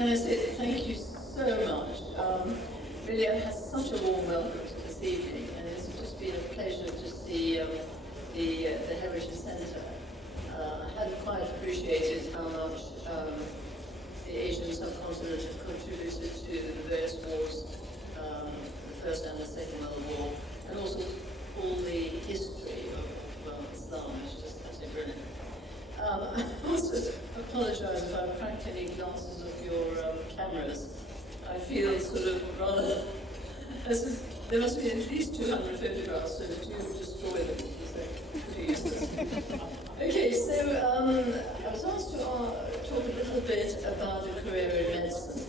can I say thank you so much. Really, I've had such a warm welcome to this evening, and it's just been a pleasure to see the Heritage Centre. I hadn't quite appreciated how much the Asian subcontinent has contributed to the various wars, the First and the Second World War, and also all the history of Islam, which is just absolutely brilliant. I also apologise if I've cracked any glasses of your cameras. I feel sort of rather, there must be at least 200 photographs, so do destroy them because they're pretty useless. Okay, so I was asked to talk a little bit about a career in medicine.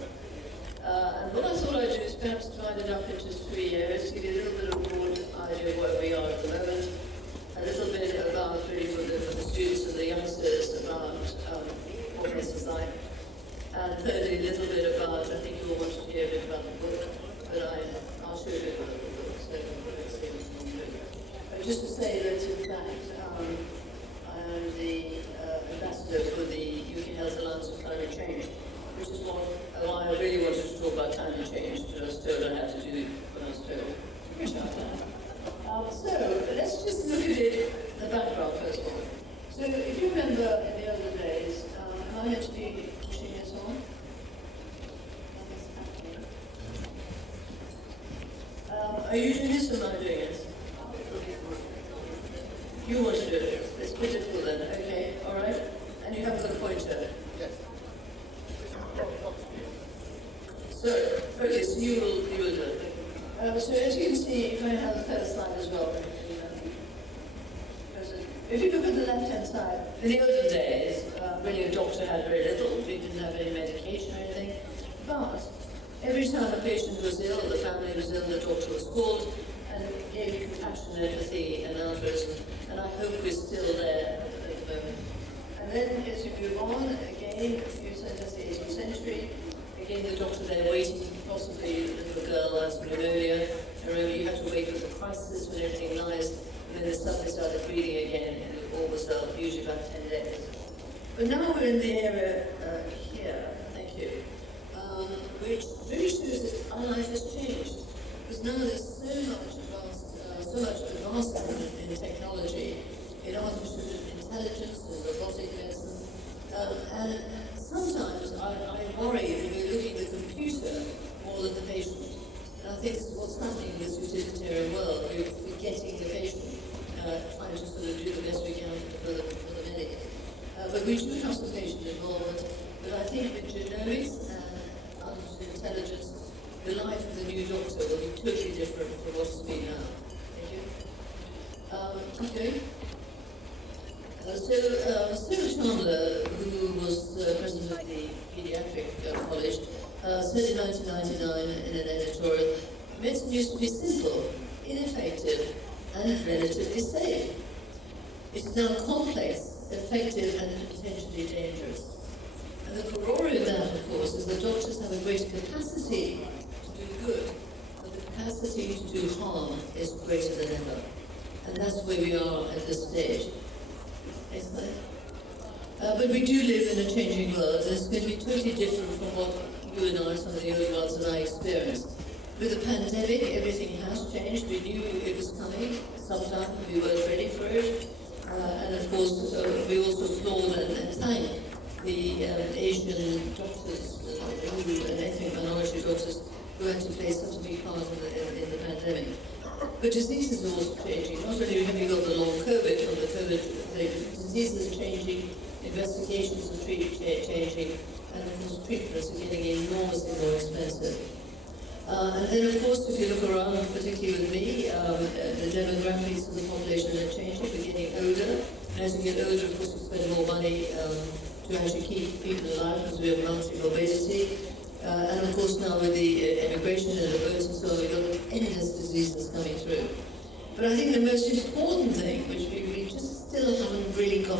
And what I thought I'd do is perhaps divide it up into 3 areas to give you a little bit of a broad idea of where we are at the moment, a little bit about really for the students and the youngsters about what this is like, and thirdly a little bit about, I think you all want to hear a bit about the book, but I'll show you a bit about the book, so let's see what we can do. But just to say that in fact I am the ambassador for the UK Health Alliance of Climate Change, which is why I really wanted to talk about climate change, but I was told I had to do what I was told, which I've done. So let's just look at it, the background first of all. So if you remember in the older days, am I meant to be pushing this on? Nothing's happening. Are you doing this or am I doing it? You want to do it? It's pretty difficult then. Okay, all right. And you haven't got a pointer? Yes. So, okay, so you will do it. So as you can see, if I have the first slide as well. If you look at the left-hand side, in the olden days, really a doctor had very little, we didn't have any medication or anything, but every time a patient was ill, the family was ill, the doctor was called, and gave you compassion, empathy, and altruism, and I hope we're still there at the moment. And then as you move on, again, a few centuries, the 18th century, again the doctor there waiting, possibly the little girl has pneumonia, and remember you have to wait for the crisis when everything lies, and then they suddenly started breathing again, and it all was usually about 10 days. But now we're in the area here, thank you, which really shows that our life has changed. Because now there's so much advancement in technology, in artificial intelligence, in robotic medicine, and sometimes I worry that we're looking at the computer more than the patient. And I think this is what's happening in this utilitarian world. We're forgetting the patient, trying to sort of do the best we can for the medic. But we do have some patient involvement. But I think with genomics and artificial intelligence, the life of the new doctor will be totally different from what it's been now. Thank you. Okay. Sarah Chandler, who was president of the Pediatric College, said in 1999 in an editorial, medicine used to be simple, ineffective, and relatively safe. It's now complex, effective, and potentially dangerous. And the corollary of that, of course, is that doctors have a greater capacity to do good, but the capacity to do harm is greater than ever. And that's where we are at this stage. Next slide. But we do live in a changing world, and it's going to be totally different from what you and I, some of the old ones, and I experienced. With the pandemic, everything has changed. We knew it was coming sometime. We weren't ready for it. And of course, we also applaud and thank the Asian doctors and ethnic minority doctors who had to play such a big part in the pandemic. But diseases are also changing. Not only have you got the long COVID from the COVID, the diseases are changing, investigations are changing, and of course treatments are getting enormously more expensive. And then of course, if you look around, particularly with me, the demographics of the population are changing, we're getting older. And as we get older, of course, we spend more money to actually keep people alive because we have multi-morbidity. And of course now with the immigration and the boats and so on, we've got endless diseases coming through. But I think the most important thing, which we just still haven't really got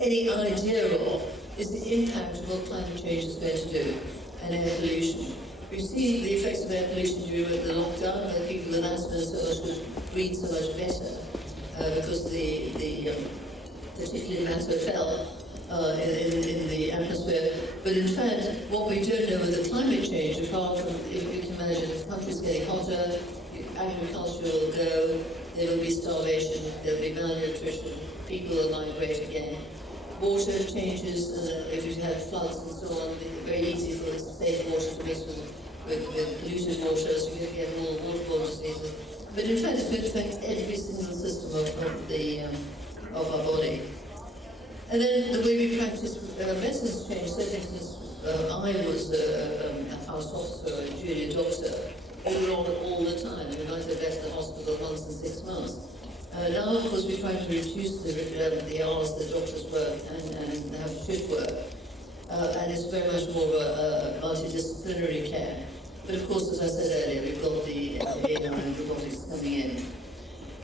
any idea of, is the impact of what climate change is going to do, and air pollution. We've seen the effects of air pollution during the lockdown, where people with asthma and so much would breathe so much better, because the particulate matter fell in the atmosphere. But in fact, what we don't know with the climate change, apart from, if you can imagine, if the country's getting hotter, agriculture will go, there will be starvation, there will be malnutrition, people will migrate again. Water changes, if you have floods and so on, it's very easy for the safe water to mix with polluted water, so you get more waterborne diseases. But in fact, it's going to affect every single system of our body. And then the way we practice medicine's changed. So, for instance, I was a house officer, a junior doctor. We were on all the time. We might have left the hospital once in 6 months. Now, of course, we try to reduce the hours the doctors work and have shift work. And it's very much more of a multidisciplinary care. But of course, as I said earlier, we've got the AI and robotics coming in.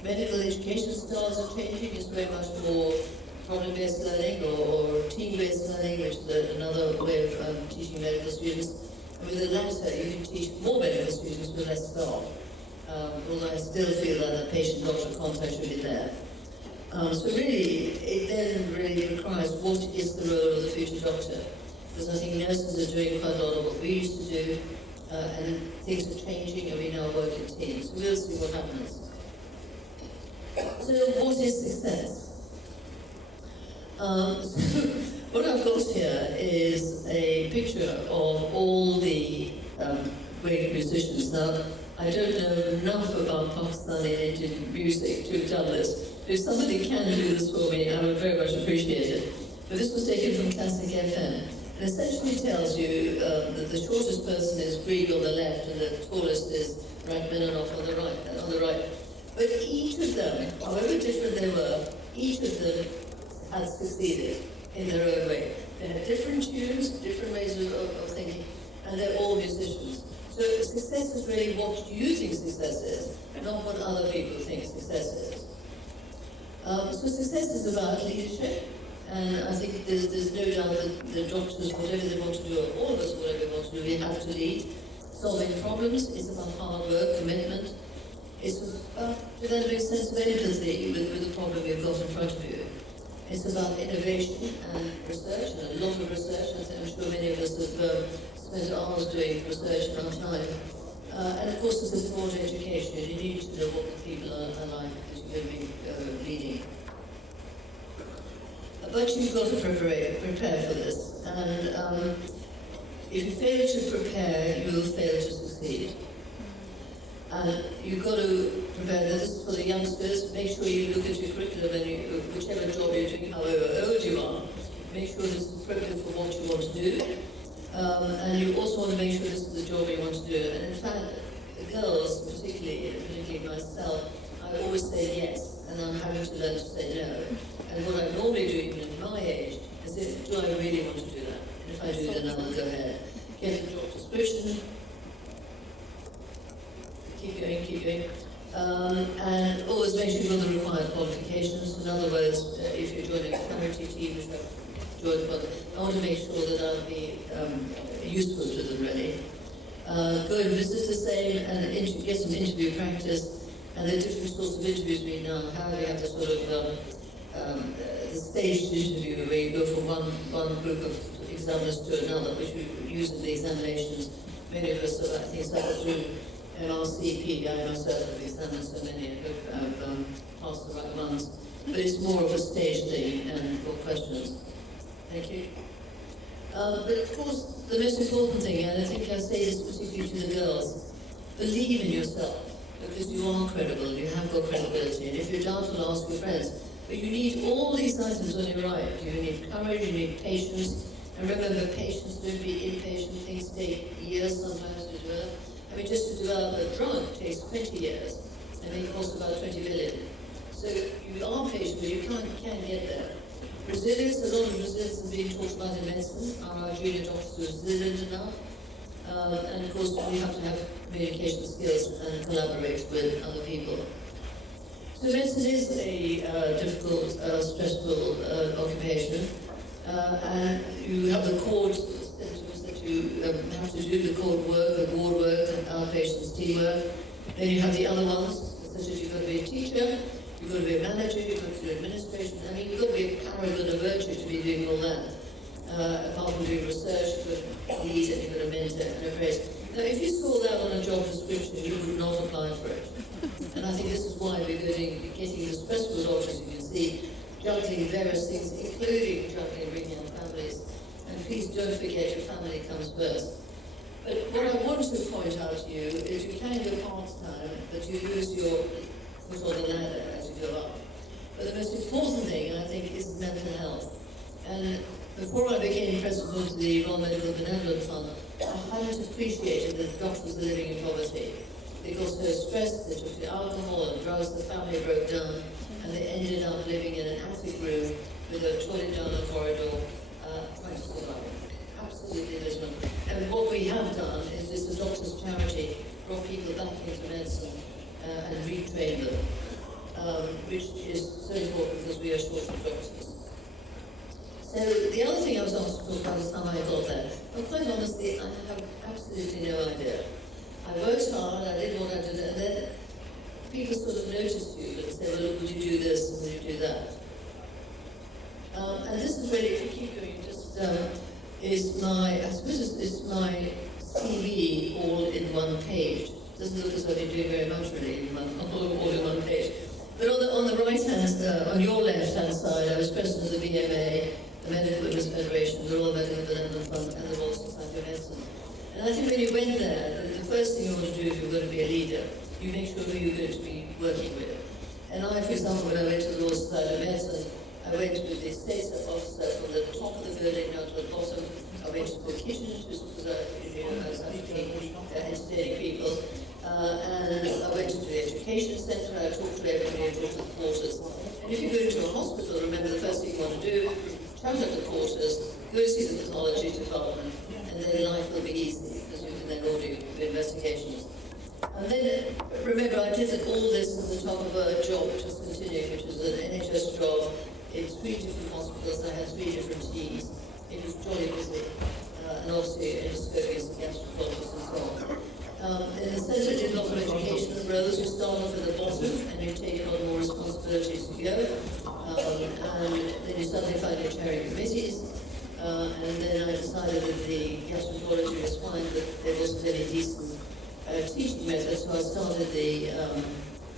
Medical education styles are changing. It's very much more problem-based learning or team-based learning, which is another way of teaching medical students. And with the latter, you can teach more medical students with less staff. Although I still feel that the patient-doctor contact should be there. So really, it then really requires what is the role of the future doctor. Because I think nurses are doing quite a lot of what we used to do, and things are changing, and we now work in teams. So we'll see what happens. So what is success? What I've got here is a picture of all the great musicians. Now, I don't know enough about Pakistani and Indian music to have done this. If somebody can do this for me, I would very much appreciate it. But this was taken from Classic FM. It essentially tells you that the shortest person is Grieg on the left and the tallest is Rachmaninoff on the right. But each of them, however different they were, each of them had succeeded in their own way. They had different tunes, different ways of thinking, and they're all musicians. So success is really what you think success is, not what other people think success is. So success is about leadership, and I think there's no doubt that the doctors, whatever they want to do, or all of us, whatever we want to do, we have to lead. Solving problems is about hard work, commitment. It's about developing a sense of empathy with the problem you've got in front of you. It's about innovation and research, and a lot of research. I'm sure many of us have spent hours doing research in our time. And of course, there's a broad education. You need to know what the people are like that you're going to be leading. But you've got to prepare for this. And if you fail to prepare, you will fail to succeed. And you've got to prepare this for the youngsters. Make sure you look at your curriculum and whichever job you're doing, however old you are, make sure this is appropriate for what you want to do. And you also want to make sure this is the job you want to do. And in fact, the girls, particularly myself, I always say yes, and I'm having to learn to say no. And what I normally do, even at my age, is say, do I really want to do that? And if I do, then I'll go ahead. Get a job description. Keep going. And always make sure you've got the required qualifications. In other words, if you're joining a charity team, which I've joined, I want to make sure that I'll be useful to them, really. Go and visit the same and get some interview practice. And there are different sorts of interviews we now have. We have the sort of the staged interview where you go from one group of examiners to another, which we use in the examinations. Many of us, I think, suffer through MRCP. I myself have examined so many, I've passed the right ones. But it's more of a stage thing and more questions. Thank you. But of course, the most important thing, and I think I say this particularly to the girls, believe in yourself. Because you are credible, you have got credibility, and if you're doubtful, ask your friends. But you need all these items on your right. You need courage, you need patience, and remember, patience, don't be impatient. Things take years sometimes to develop. I mean, just to develop a drug takes 20 years, and they cost about 20 million. So you are patient, but you can get there. Resilience, a lot of resilience is being talked about in medicine. Are our junior doctors resilient enough? And of course, we have to have communication skills and collaborate with other people. So medicine is a difficult, stressful occupation, and you have the core symptoms that you have to do, the core work, the ward work, and outpatients teamwork. Then you have the other ones, such as you've got to be a teacher, you've got to be a manager, you've got to do administration. I mean, you've got to be a paragon of virtue to be doing all that. apart from doing research, you could lead and you could mentor and appraise. Now, if you saw that on a job description, you would not apply for it. And I think this is why we're getting the stressful jobs, as you can see, juggling various things, including juggling bringing up families. And please don't forget your family comes first. But what I want to point out to you is you can go part-time, but you lose your foot on the ladder as you go up. But the most important thing, I think, is mental health. And before I became president of the Royal Medical Benevolent Fund, I hadn't appreciated that doctors were living in poverty. Because they were stressed, they took the alcohol and drugs, the family broke down, and they ended up living in an attic room with a toilet down the corridor, trying to survive. Absolutely miserable. And what we have done is this, the doctor's charity brought people back into medicine and retrained them, which is so important because we are short of doctors. So the other thing I was asked to talk about is how I got there. Well, quite honestly, I have absolutely no idea. I worked hard, I did what I did, and then people sort of noticed you and say, well, look, would you do this and would you do that? And this is really, if you keep going, just is my, I suppose it's my CV all in one page. Doesn't look as though I've been doing very much really, all in one page. But on the right hand, on your left hand side, I was president of the BMA, the Medical Women's Federation, the Royal Medical Benevolent Fund, and the Royal Society of Medicine. And I think when you went there, the first thing you want to do if you're going to be a leader, you make sure who you're going to be working with. And I, for example, when I went to the Royal Society of Medicine, I went with the state officer from the top of the building down to the bottom. I went to the kitchen, because I was actually entertaining people. And I went to the education centre, I talked to everybody, I talked to the porters. And if you go into a hospital, remember the first thing you want to do, shout at the porters, go see the pathology department, and then life will be easy, because you can then order your investigations. And then, remember, I did all this at the top of a job, just continuing, which was an NHS job in 3 different hospitals. I had 3 different teams. It was jolly busy, and obviously endoscopies and gastroenterologists and so on. In the centre, I did a lot of educational roles. You start off at the bottom, and you take on more responsibilities as you go. And then you suddenly find you're chairing committees. And then I decided that the gastroenterology was fine, but there wasn't any decent teaching method, so I started the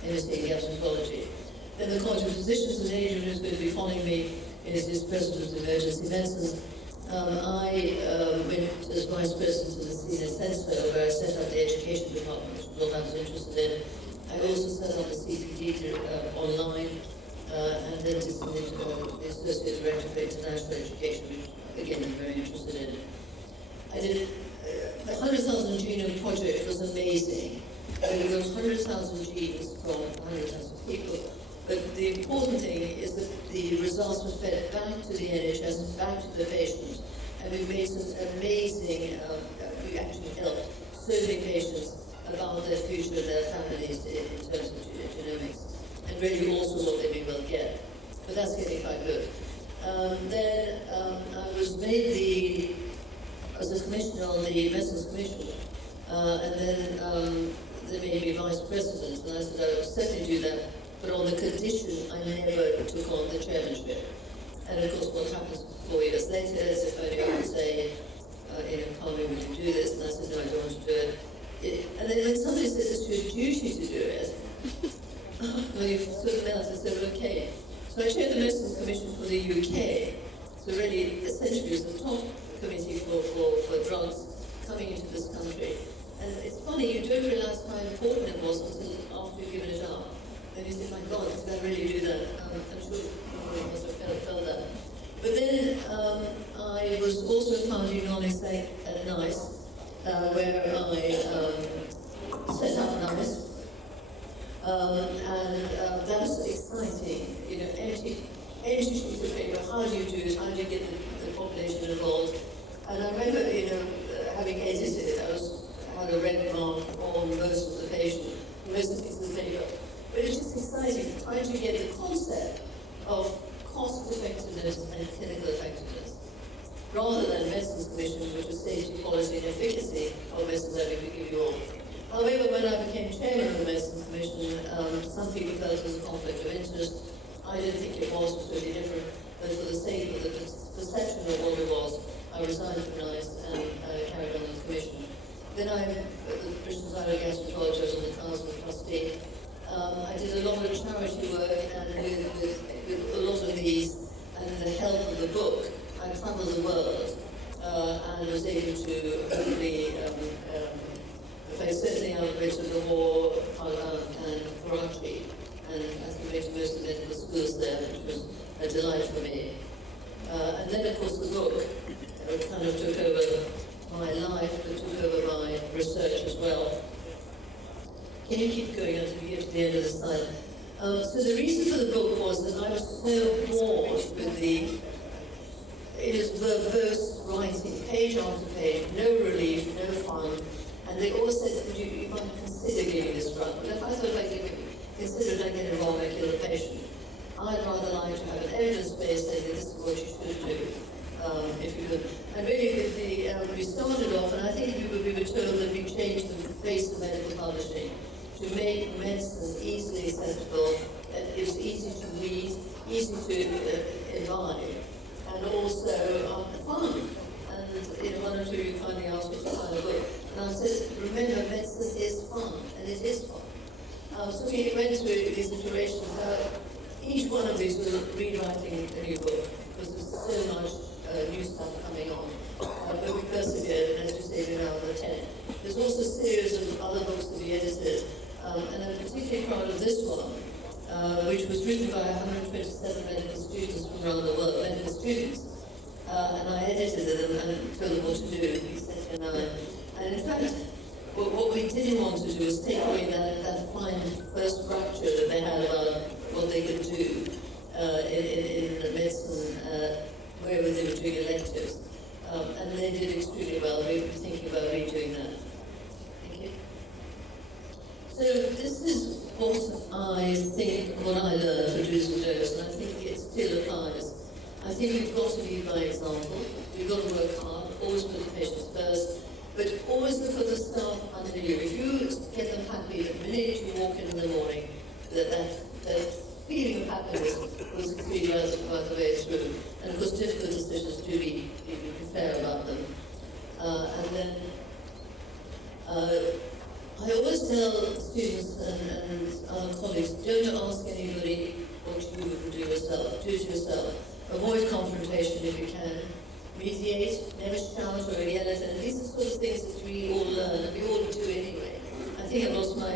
MSc in gastroenterology. Then the College of Physicians, and Adrian, who's going to be following me, is his president of emergency medicine. I went as vice president of the senior centre, where I set up the education department, which was what I was interested in. I also set up the CPD online, and then did the associate director for international education, which again I'm very interested in. I did the 100,000 genome project was amazing. We got 100,000 genes from 100,000 people. But the important thing is that the results were fed back to the NHS and back to the patient. And we made some amazing, we actually helped so many patients about their future, their families in terms of genomics. And really also what they may well get. But that's getting quite good. Then I was made as a commissioner on the Medicines Commission. And then they made me vice president. And I said I would certainly do that, but on the condition I never took on the chairmanship. And of course, what happens 4 years later is if only I would say, Parveen, would you do this? And I said, no, I don't want to do it. And then when somebody says it's your duty to do it, well, you sort of melt and said, okay. So I chaired the Medicines Commission for the UK. So really, essentially, it was the top committee for drugs coming into this country. And it's funny, you don't realise how important it was until after you've given it up. Then you think, my God, did I really do that? I'm sure you must have felt that. But then I was also founding NICE at NICE, where I set up NICE. And that was exciting, empty sheets of paper. How do you do it? How do you get the population involved? And I remember, having edited, I had a red mark on most of the patient, most of the pieces of paper. But it's just exciting, trying to get the concept of cost effectiveness and clinical effectiveness, rather than Medicines Commission, which was safety, quality, and efficacy of medicines that we could give you all. However, when I became chairman of the Medicines Commission, some people felt it was a conflict of interest. I didn't think it was really different, but for the sake of the perception of what it was, I resigned from NICE and carried on in the commission. Then I, at the British Society of Gastroenterologists and the Council of Trustee, I did a lot of charity work, and with a lot of these, and the help of the book, I travelled the world and was able to hopefully, certainly I went to Lahore, and Karachi, and I think went to most of the medical schools there, which was a delight for me. And then, of course, the book kind of took over my life, but took over my research as well. Can you keep going until you get to the end of the slide? So the reason for the book was that I was so bored with it is verbose writing, page after page, no relief, no fun. And they always said that you might consider giving this drug. But if I thought if I considered I get involved, I kill the patient, I'd rather like to have an evidence base saying that this is what you should do, if you could. And really, with we started off, and I think we were told that we changed the face of medical publishing to make medicine easily accessible, it was easy to read, easy to imbibe, and also fun. And one or two you kindly asked me to find a book. And I said, remember, medicine is fun, and it is fun. So we went through these iterations. Each one of these was rewriting a new book, because there's so much new stuff coming on. But we persevered, and as you say, we're now on the 10th. There's also a series of other books that we edited, and I'm particularly proud of this one, which was written by 127 medical students from around the world, medical students. And I edited them and told them what to do, he said, and in fact, what we didn't want to do was take away that fine first rapture that they had about what they could do in medicine, wherever they were doing electives. And they did extremely well. We were thinking about redoing that. Thank you. So this is what I think, what I learned for do's and don'ts, and I think it still applies. I think we've got to lead by example. We've got to work hard, always put the patients first, but always look at the staff under you. If you get them happy the minute you walk in the morning, that feeling of happiness will succeed right the way through. And of course, difficult decisions do be fair about them. And then I always tell students and other colleagues, don't ask anybody what you would do yourself. Do it yourself. Avoid confrontation if you can. Mediate, never shout or yell at them. These are sort of things that we all learn, and we all do anyway. I think I've lost my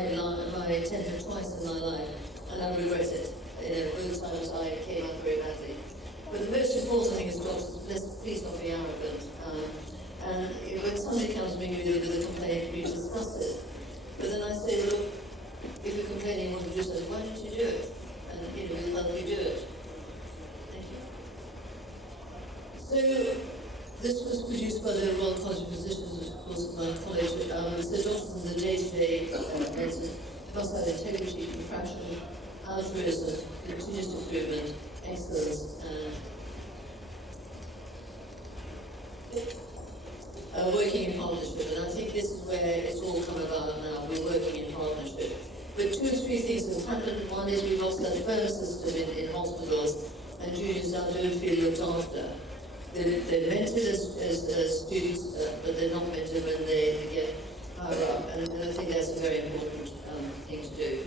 temper twice in my life, and I regret it. Both times I came out very badly. But the most important thing is, doctors, please don't be arrogant. And when somebody comes to me with a complaint, we discuss it. But then I say, look, if you're complaining, what to do, so why don't you do it? And we'll help you do it. Thank you. So this was produced by the Royal College of Physicians, which of course is my college. So doctors in the day-to-day medicine must have integrity, compassion, altruism, continuous improvement, excellence, and working in partnership. And I think this is where it's all come about now. We're working in partnership. But two or three things have happened. One is we've lost that firm system in hospitals, and juniors now don't feel looked after. They're mentored as students, but they're not mentored when they get higher up. And I think that's a very important thing to do.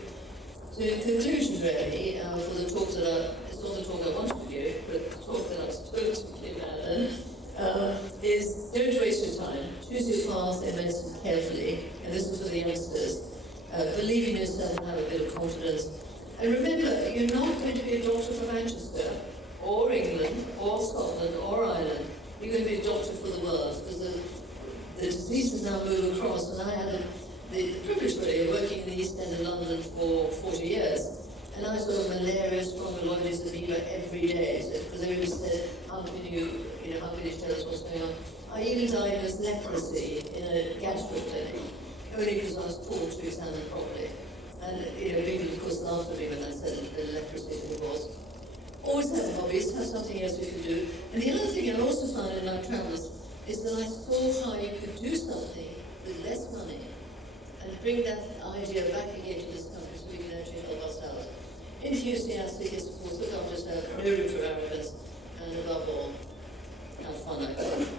So in conclusion, really, for the talk that it's not the talk I wanted to give, but the talk that I'm supposed to give is don't waste your time. Choose your path in medicine carefully, and this is for the youngsters. Believe in yourself and have a bit of confidence. And remember, you're not going to be a doctor from Manchester, or England, or Scotland, or Ireland. You're going to be a doctor for the world, because the diseases now move across, and I had the privilege really of working in the East End of London for 40 years. And I saw malaria, strongyloides, amoeba every day, because everybody said, how can you tell us what's going on? I even diagnosed leprosy in a gastro clinic, only because I was taught to examine properly. And people of course laughed at me when I said the leprosy was. Always have hobbies, have something else you could do. And the other thing I also found in my travels is that I saw how you could do something with less money and bring that idea back again to this country so we can actually help ourselves. Enthusiastic is, of course, look after yourself, no room for arrogance, and above all, have fun, I think.